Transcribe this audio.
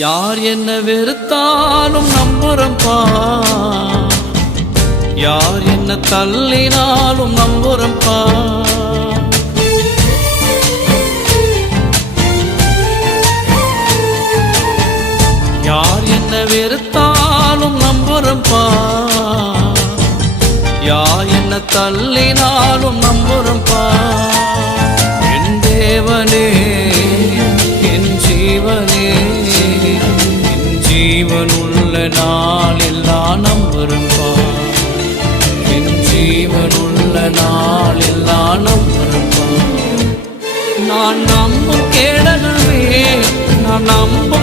யார் என்ன வெறுத்தாலும் நம்புறம்பா, யார் என்ன தள்ளினாலும் நம்புறம்பா. யார் என்ன வெறுத்தாலும் நம்புறம்பா, யார் என்ன தள்ளினாலும் நம்புறம்பா. என் தேவனே என் ஜீவனே, என் ஜீவனுள்ள நாளெல்லாம் நம்புறம்பா, என் ஜீவனுள்ள நாளெல்லாம் நம்புறம்பா. நான் நம்பும் கேடகமே, நான் நம்பும்